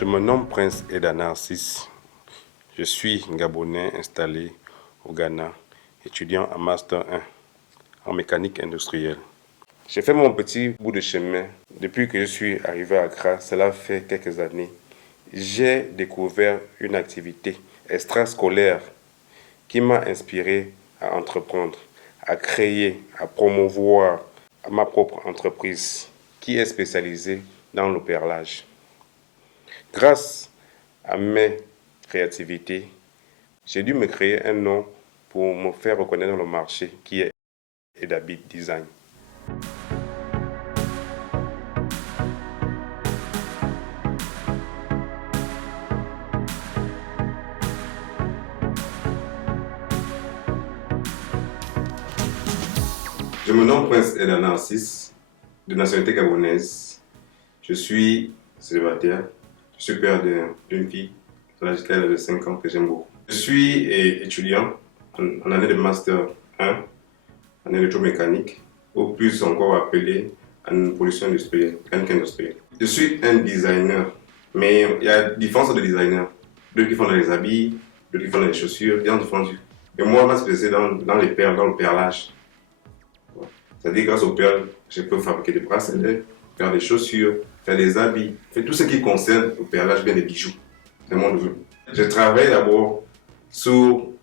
Je me nomme Prince Eda Narcisse. Je suis Gabonais installé au Ghana, étudiant en Master 1 en mécanique industrielle. J'ai fait mon petit bout de chemin depuis que je suis arrivé à Accra, cela fait quelques années. J'ai découvert une activité extrascolaire qui m'a inspiré à entreprendre, à créer, à promouvoir ma propre entreprise qui est spécialisée dans le perlage. Grâce à mes créativités, j'ai dû me créer un nom pour me faire reconnaître dans le marché qui est Edabit Design. Je me nomme Prince Eda Narcisse, de nationalité gabonaise. Je suis célibataire. Je suis père d'une fille de 5 ans que j'aime beaucoup. Je suis étudiant en année de Master 1 en électromécanique, ou plus encore appelé en production industrielle, mécanique industrielle. Je suis un designer, mais il y a différents sortes de designers. D'autres qui font dans les habits, d'autres qui font dans les chaussures, bien différents. Et moi, je suis spécialisé dans les perles, dans le perlage. C'est-à-dire, grâce aux perles, je peux fabriquer des bracelets, faire des chaussures, faire des habits, faire tout ce qui concerne le perlage, bien des bijoux. C'est mon domaine. Je travaille d'abord sous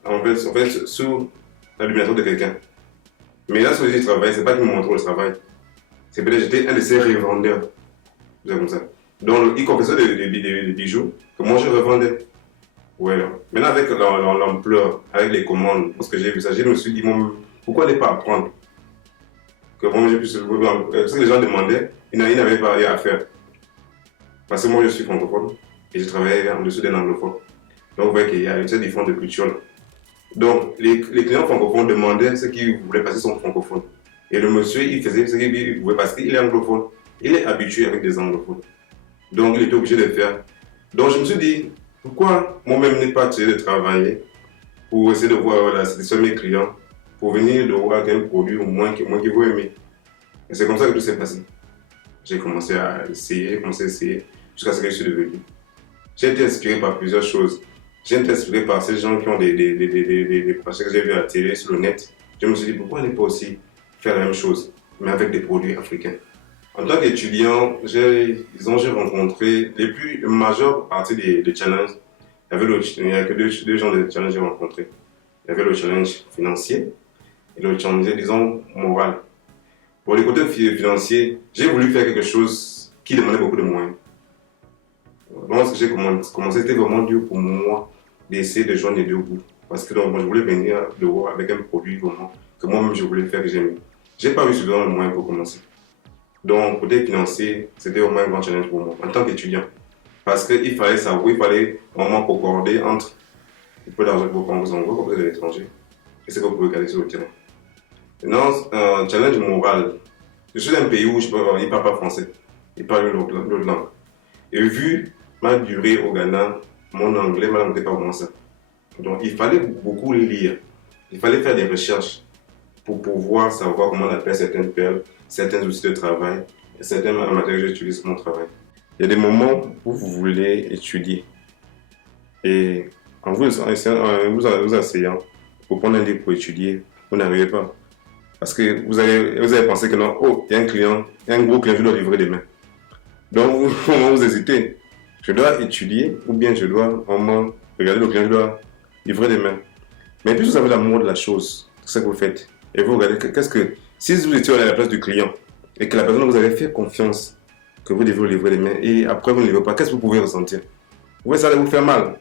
l'illumination de quelqu'un. Mais là, ce que je travaille, c'est pas qu'il me montre le travail. C'est peut-être j'étais un de ces revendeurs. C'est comme ça. Donc, il confessait des bijoux que moi je revendais. Ouais. Maintenant, avec l'ampleur, avec les commandes, parce que j'ai vu ça, je me suis dit, pourquoi ne pas apprendre? Que moi, je puisse. Ce que les gens demandaient, ils n'avaient pas rien à faire. Parce que moi, je suis francophone et je travaillais en dessous d'un anglophone. Donc, vous voyez qu'il y a une certaine différence de culture. Donc, les clients francophones demandaient ce qu'ils voulaient parce qu'ils sont francophones. Et le monsieur, il faisait ce qu'il voulait parce qu'il est anglophone. Il est habitué avec des anglophones. Donc, il était obligé de faire. Donc, je me suis dit, pourquoi moi-même n'ai pas essayé de travailler pour essayer de voir la satisfaction de mes clients, pour venir de voir quel produit au moins qu'ils vont aimer. Et c'est comme ça que tout s'est passé. J'ai commencé à essayer, jusqu'à ce que je suis devenu. J'ai été inspiré par plusieurs choses. J'ai été inspiré par ces gens qui ont des projets que j'ai vus à la télé, sur le net. Je me suis dit, pourquoi ne pas aussi faire la même chose, mais avec des produits africains. En tant qu'étudiant, j'ai rencontré la majeure partie des challenges. Il n'y a que deux genres de challenges que j'ai rencontrés. Il y avait le challenge financier et le challenge, disons, moral. Pour le côté financier, j'ai voulu faire quelque chose qui demandait beaucoup de moyens. Lorsque j'ai commencé, c'était vraiment dur pour moi d'essayer de joindre les deux bouts. Parce que donc, moi, je voulais venir dehors avec un produit que moi-même je voulais faire, que j'aimais. Je n'ai pas eu suffisamment de moyens pour commencer. Donc, côté financier, c'était vraiment un grand challenge pour moi, en tant qu'étudiant. Parce qu'il fallait savoir, il fallait vraiment concorder entre le peu d'argent que vous prenez en gros, comme vous êtes à l'étranger, et ce que vous pouvez garder sur le terrain. Maintenant, un challenge moral. Je suis dans un pays où il ne parle pas français, il parle une autre langue. Et vu ma durée au Ghana, mon anglais, ma langue n'était pas vraiment ça. Donc, il fallait beaucoup lire, il fallait faire des recherches pour pouvoir savoir comment on appelle certaines perles, certains outils de travail, et certains matériaux que j'utilise pour mon travail. Il y a des moments où vous voulez étudier et en vous asseyant pour prendre un livre pour étudier, vous n'arrivez pas. Parce que vous avez pensé que non, oh, il y a un client, il y a un gros client, je dois livrer demain. Donc vous hésitez. Je dois étudier ou bien je dois vraiment regarder le client, je dois livrer demain. Mais puis vous avez l'amour de la chose, c'est ce que vous faites. Et vous regardez, si vous étiez à la place du client et que la personne vous avait fait confiance que vous devez livrer demain et après vous ne livrez pas, qu'est-ce que vous pouvez ressentir? Vous voyez, ça va vous faire mal.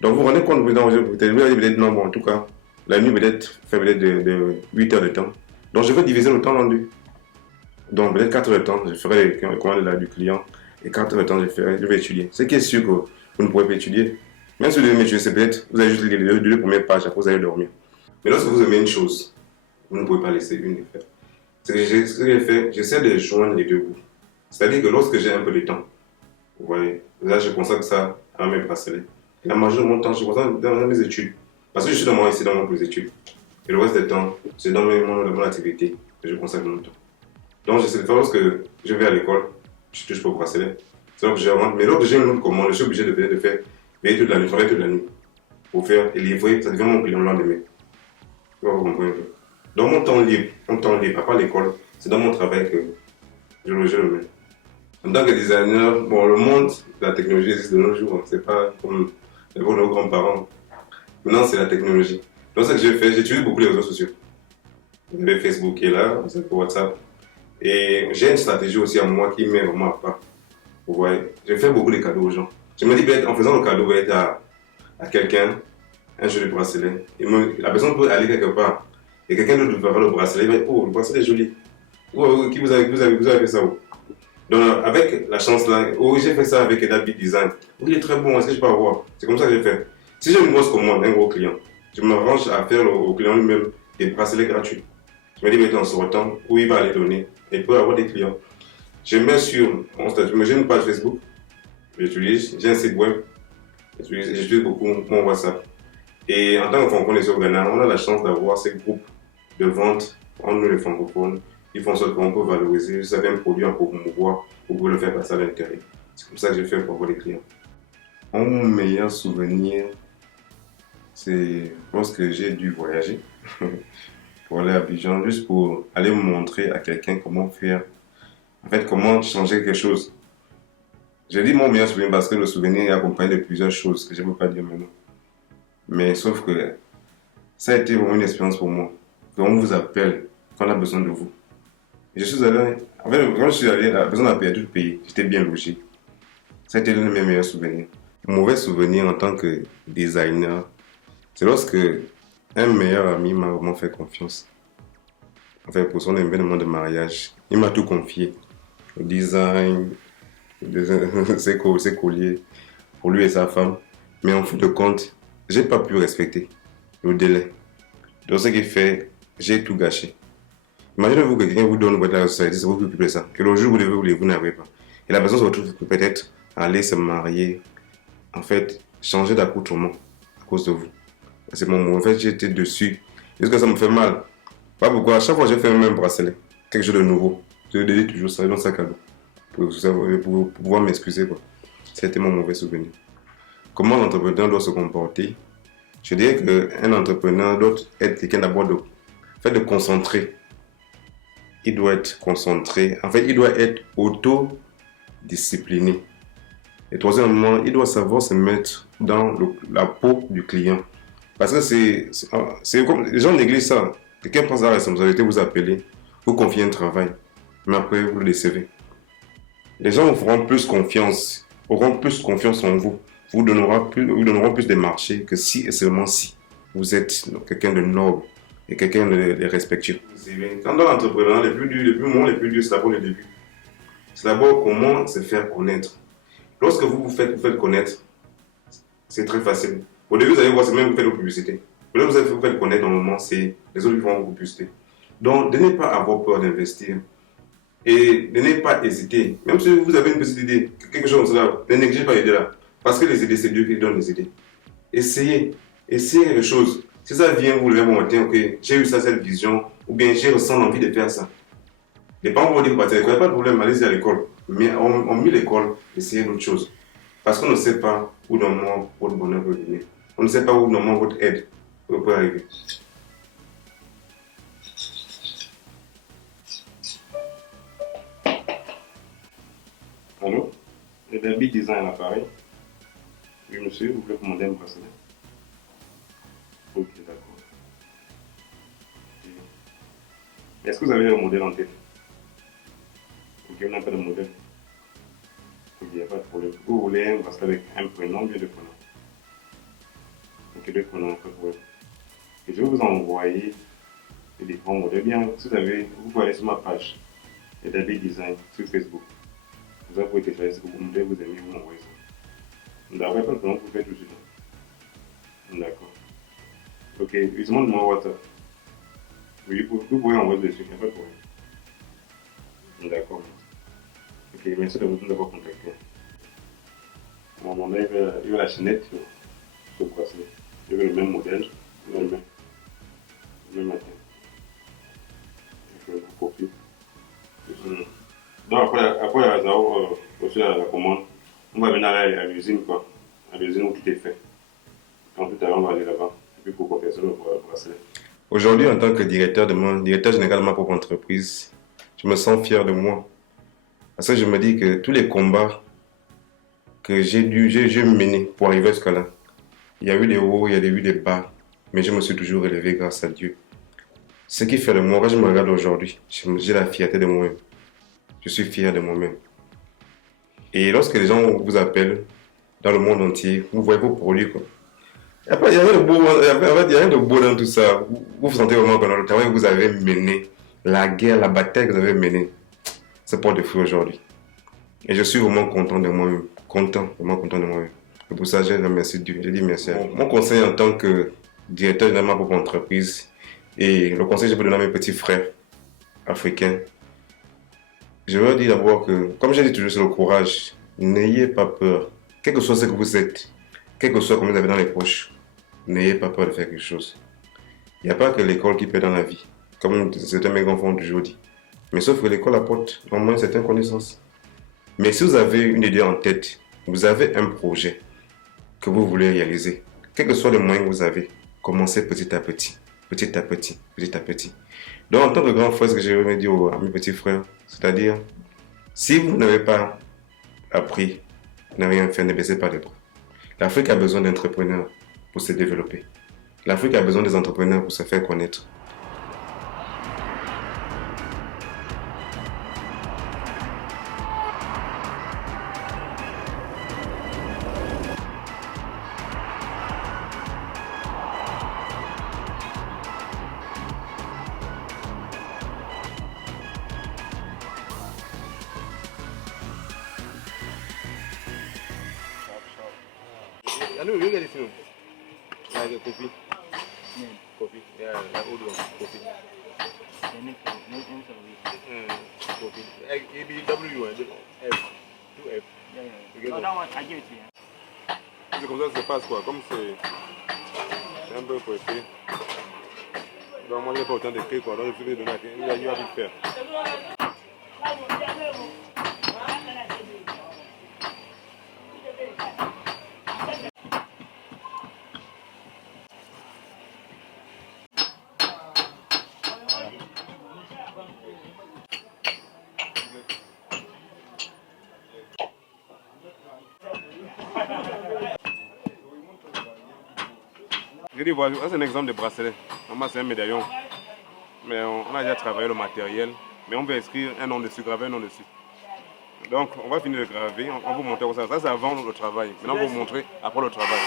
Donc vous vous rendez compte, vous allez peut-être non, bon, en tout cas, la nuit fait peut-être de 8 heures de temps. Donc je vais diviser le temps rendu. Donc peut-être 4 heures de temps, je ferai les commandes du client et 4 heures de temps, je vais étudier. Ce qui est sûr que vous ne pourrez pas étudier. Même si vous devez étudier, c'est peut-être, vous allez juste lire les deux premières pages, après vous allez dormir. Mais lorsque vous aimez une chose, vous ne pouvez pas laisser une faire. Ce que j'ai fait, j'essaie de joindre les deux bouts. C'est-à-dire que lorsque j'ai un peu de temps, vous voyez, là je consacre ça à mes bracelets. La majorité de mon temps, je consacre dans mes études. Parce que je suis ici dans mes études. Et le reste du temps, c'est dans mon activité que je consacre mon temps. Donc j'essaie de faire lorsque je vais à l'école, je touche pas au bracelet. Donc, je rentre. Mais lorsque j'ai une autre commande, je suis obligé de faire veiller toute la nuit, travailler toute la nuit pour faire et livrer. Ça devient mon client le lendemain. Vous comprenez? Dans mon temps libre, à part l'école, c'est dans mon travail que je le mets. En tant que designer, bon, le monde de la technologie existe de nos jours. Hein. C'est pas comme pour nos grands-parents. Maintenant, c'est la technologie. Donc, ce que j'ai fait, j'utilise beaucoup les réseaux sociaux. Vous avez Facebook qui est là, vous avez WhatsApp. Et j'ai une stratégie aussi à moi qui met vraiment à part. Vous voyez, je fais beaucoup de cadeaux aux gens. Je me dis, en faisant le cadeau à quelqu'un, un joli bracelet, la personne peut aller quelque part. Et quelqu'un d'autre verra le bracelet, il va dire, oh, le bracelet est joli. Oh, qui vous avez fait ça où? Donc, avec la chance là, oh, j'ai fait ça avec David Design. Oui, il est très bon, est-ce que je peux avoir? C'est comme ça que j'ai fait. Si j'ai une grosse commande, un gros client, je me range à faire au client lui-même des bracelets gratuits. Je me dis, maintenant, en sortant, où il va aller donner. Et il peut avoir des clients. Je mets sur mon statut, j'ai une page Facebook, j'utilise, j'ai un site web, j'utilise beaucoup mon WhatsApp. Et en tant que francophone au Ghana, on a la chance d'avoir ces groupes de vente entre nous les francophones. Ils font en sorte qu'on peut valoriser. Si vous avez un produit en promouvoir, vous pouvez le faire passer à l'intérieur. C'est comme ça que j'ai fait pour avoir des clients. Mon meilleur souvenir, c'est lorsque j'ai dû voyager pour aller à Abidjan, juste pour aller montrer à quelqu'un comment faire, en fait, comment changer quelque chose. J'ai dit mon meilleur souvenir parce que le souvenir est accompagné de plusieurs choses que je ne peux pas dire maintenant. Mais sauf que ça a été vraiment une expérience pour moi. On vous appelle quand on a besoin de vous. Je suis allé, en fait, quand je suis allé, la personne a payé tout le pays. J'étais bien logé. Ça a été l'un de mes meilleurs souvenirs. Mauvais souvenir en tant que designer, c'est lorsque un meilleur ami m'a vraiment fait confiance. En fait, pour son événement de mariage, il m'a tout confié. Le design, ses colliers, pour lui et sa femme. Mais en fin de compte, j'ai pas pu respecter le délai. Donc ce qui fait, j'ai tout gâché. Imaginez-vous que quelqu'un vous donne votre responsabilité, c'est vous qui occupez de ça. Et le jour où vous devez, vous n'avez pas. Et la personne se retrouve peut-être à aller se marier, en fait, changer d'accoutrement à cause de vous. C'est mon mot. En fait, j'étais dessus. Jusqu'à ça me fait mal. Pas pourquoi, à chaque fois, j'ai fait un même bracelet. Quelque chose de nouveau. Je dédie toujours ça dans sac à dos. Pour pouvoir m'excuser, quoi. C'était mon mauvais souvenir. Comment l'entrepreneur doit se comporter? Je dirais qu'un entrepreneur doit être quelqu'un d'abord de concentrer. Il doit être concentré. En fait, il doit être autodiscipliné. Et troisièmement, il doit savoir se mettre dans la peau du client. Parce que c'est comme les gens négligent ça. Quelqu'un prend sa responsabilité, vous appelez, vous confiez un travail, mais après vous le décevez. Les gens vous feront plus confiance, auront plus confiance en vous, vous donneront plus de marchés que si et seulement si vous êtes quelqu'un de noble et quelqu'un de respectueux. Quand dans l'entrepreneuriat, les plus durs, c'est d'abord le début. C'est d'abord comment se faire connaître. Lorsque vous faites connaître, c'est très facile. Au début, vous allez voir, c'est même vous faites de publicité. Lorsque vous faites connaître, normalement, c'est les autres qui font vous publicité. Donc, de ne pas avoir peur d'investir et de ne pas hésiter. Même si vous avez une petite idée, quelque chose comme cela, ne négligez pas l'idée là. Parce que les idées, c'est Dieu qui donne les idées. Essayez les choses. Si ça vient vous lever un bon matin, ok, j'ai eu ça, cette vision, ou bien j'ai ressenti l'envie de faire ça. Les parents vont dire, bah, il n'y a pas de problème, allez-y à l'école. Mais on met l'école, essayez d'autres choses. Parce qu'on ne sait pas où dans le moment votre bonheur peut venir. On ne sait pas où dans le moment votre aide peut arriver. Allô? Le Derby Design à l'appareil. Oui, monsieur, vous voulez commander un bracelet? Ok, d'accord. Est-ce que vous avez le modèle en tête? Ok, on n'a pas de modèle. Ok, il n'y a pas de problème. Vous voulez un bracelet avec un prénom ou bien deux prénoms? Ok, deux prénoms, pas de problème. Et je vais vous envoyer les différents modèles. Bien, si vous pouvez aller sur ma page, le Derby Design, sur Facebook. Vous avez télécharger ce que vous modèle, vous aimez, vous m'envoyez ça. D'accord, pas de problème, vous faites tout de suite. D'accord. Ok, utilisez-moi le numéro WhatsApp. Oui, vous pouvez envoyer dessus, il n'y a pas de problème. D'accord. Ok, merci de vous avoir contacté. Mon mec, il veut la chaînette sur ce bracelet. Il veut le même modèle, il veut le même matin. Je vous profite. Donc après, après avoir reçu la commande, On va venir à l'usine, quoi. À l'usine où tout est fait. En tout à l'heure, on va aller là-bas. Et puis pour confectionner le bracelet. Aujourd'hui, en tant que directeur général de ma propre entreprise, je me sens fier de moi. Parce que je me dis que tous les combats que j'ai mener pour arriver jusqu'à là, il y a eu des hauts, il y a eu des bas, mais je me suis toujours relevé grâce à Dieu. Ce qui fait de moi, quand je me regarde aujourd'hui, j'ai la fierté de moi-même. Je suis fier de moi-même. Et lorsque les gens vous appellent dans le monde entier, vous voyez vos produits, quoi. Il n'y a rien de beau, il y a rien de beau dans tout ça. Vous sentez vraiment que dans le travail que vous avez mené, la guerre, la bataille que vous avez menée, c'est pour des fruits aujourd'hui. Et je suis vraiment content de moi-même. Vraiment content de moi-même. Et pour ça, je remercie Dieu. Je dis merci. Mon conseil en tant que directeur général de ma propre entreprise, et le conseil que je peux donner à mes petits frères africains, je veux dire d'abord que, comme je dis toujours, c'est le courage. N'ayez pas peur. Quel que soit ce que vous êtes, quel que soit ce que vous avez dans les poches, n'ayez pas peur de faire quelque chose. Il n'y a pas que l'école qui paie dans la vie, comme certains mes grands font toujours dit. Mais sauf que l'école apporte au moins certaines connaissances. Mais si vous avez une idée en tête, vous avez un projet que vous voulez réaliser, quels que soient les moyens que vous avez, commencez petit à petit, petit à petit, petit à petit. Donc en tant que grand frère, ce que je veux dire à mes petits frères, c'est-à-dire, si vous n'avez pas appris, ne rien fait, ne baissez pas les bras. L'Afrique a besoin d'entrepreneurs pour se développer. L'Afrique a besoin des entrepreneurs pour se faire connaître. I know you get it too. Like a coffee. Coffee. Yeah, like old one. Coffee. Coffee. It be W, F. 2F. No, that one, I give it to you. C'est comme ça que ça passe quoi. Comme c'est un peu pressé. Donc moi j'ai pas autant d'écrire quoi. Donc je vais donner à quelqu'un. Il a dû faire. Je dis, voilà, c'est un exemple de bracelet. Normalement, c'est un médaillon. Mais on a déjà travaillé le matériel. Mais on veut inscrire un nom dessus, graver un nom dessus. Donc, on va finir de graver. On va vous montrer ça. Ça, c'est avant le travail. Maintenant, on va vous montrer après le travail.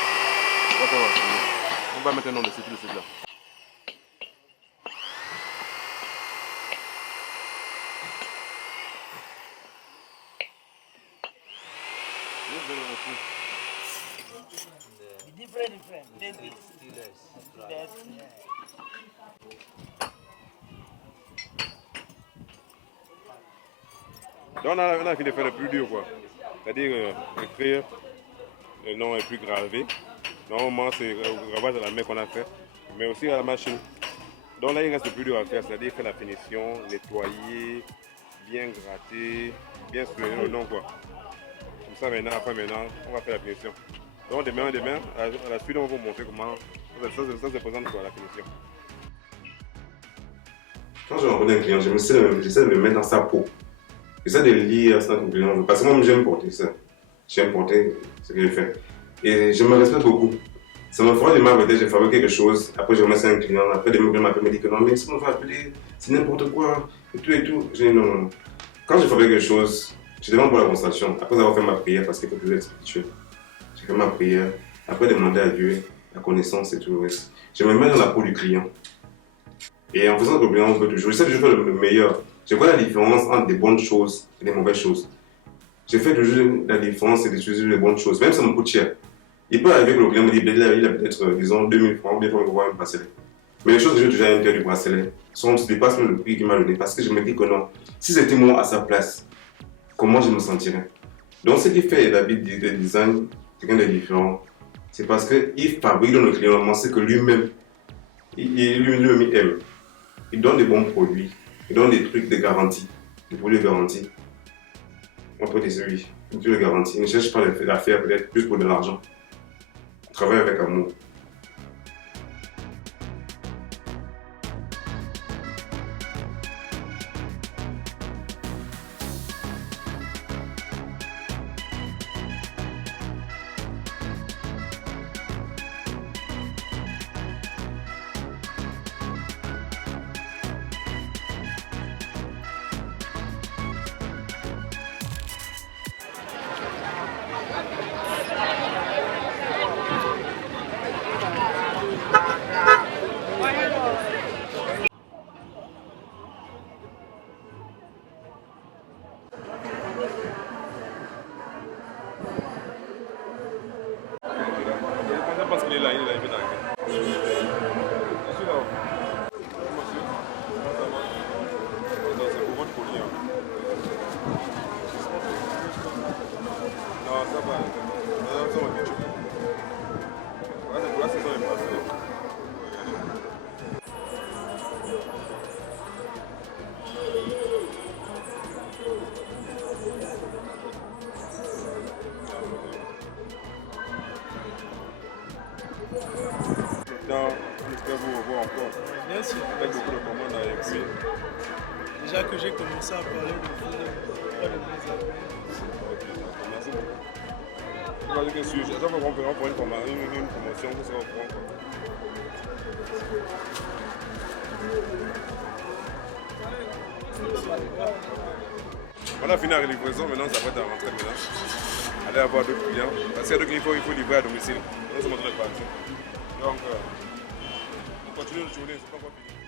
On va mettre un nom dessus tout de suite là. Different. Donc, on a fini de faire le plus dur quoi. C'est-à-dire écrire, le nom est plus gravé. Normalement, c'est le gravage à la main qu'on a fait, mais aussi à la machine. Donc là, il reste le plus dur à faire, c'est-à-dire faire la finition, nettoyer, bien gratter, bien souligner le nom quoi. Comme ça, après, on va faire la finition. Donc demain, à la suite, on va vous montrer comment ça se présente quoi, la finition. Quand je rencontre un client, j'essaie de me mettre dans sa peau. J'essaie de lire ça client. Parce que moi, j'aime porter ça. J'aime porter ce que je fais. Et je me respecte beaucoup. Ça me fera de mal, peut-être, j'ai fabriqué quelque chose. Après, je remercie un client. Après, des clients m'appellent, me disent que non, mais si on va appeler, c'est n'importe quoi. Et tout et tout. Je dis non. Quand je fabrique quelque chose, je demande pour la constatation. Après avoir fait ma prière, parce qu'il faut toujours être spirituel. J'ai fait ma prière. Après, demander à Dieu la connaissance et tout le reste. Je me mets dans la peau du client. Et en faisant ce que le client veut toujours, j'essaie de faire le meilleur. Je vois la différence entre des bonnes choses et des mauvaises choses. Je fais toujours la différence et d'utiliser les bonnes choses, même si ça me coûte cher. Il peut arriver que le client me dise il a peut-être, disons, 2000 francs, des fois, il me voit un bracelet. Mais les choses que j'ai déjà à l'intérieur du bracelet dépassent même le prix qu'il m'a donné parce que je me dis que non, si c'était moi à sa place, comment je me sentirais? Donc, ce qui fait David de design quelqu'un de différent, c'est parce qu'il fabrique dans le client ce que lui-même il aime. Il donne des bons produits, il donne des trucs de garantie, des produits de garantie. On peut dire oui. Je le garantis. Ne cherche pas l'affaire peut-être plus pour de l'argent. Travaille avec amour. Parce qu'il est là, il est dans je suis là. Monsieur, c'est pour votre colis. Non, ça va. Non, ça va vite. Là, c'est pour la saison est passée. On espère vous revoir encore. Bien sûr. Avec beaucoup de commandes à écrire. Déjà que j'ai commencé à parler de vous, pas de mes amis. Merci beaucoup. On va dire que si je dois vous prendre une promotion, vous serez au courant. On a fini la livraison, maintenant ça va être à rentrer maintenant. Allez avoir d'autres clients. Parce qu'il y a d'autres clients, il faut livrer à domicile. Nous sommes en train de partir. Donc, on continue de tourner, c'est pas encore fini.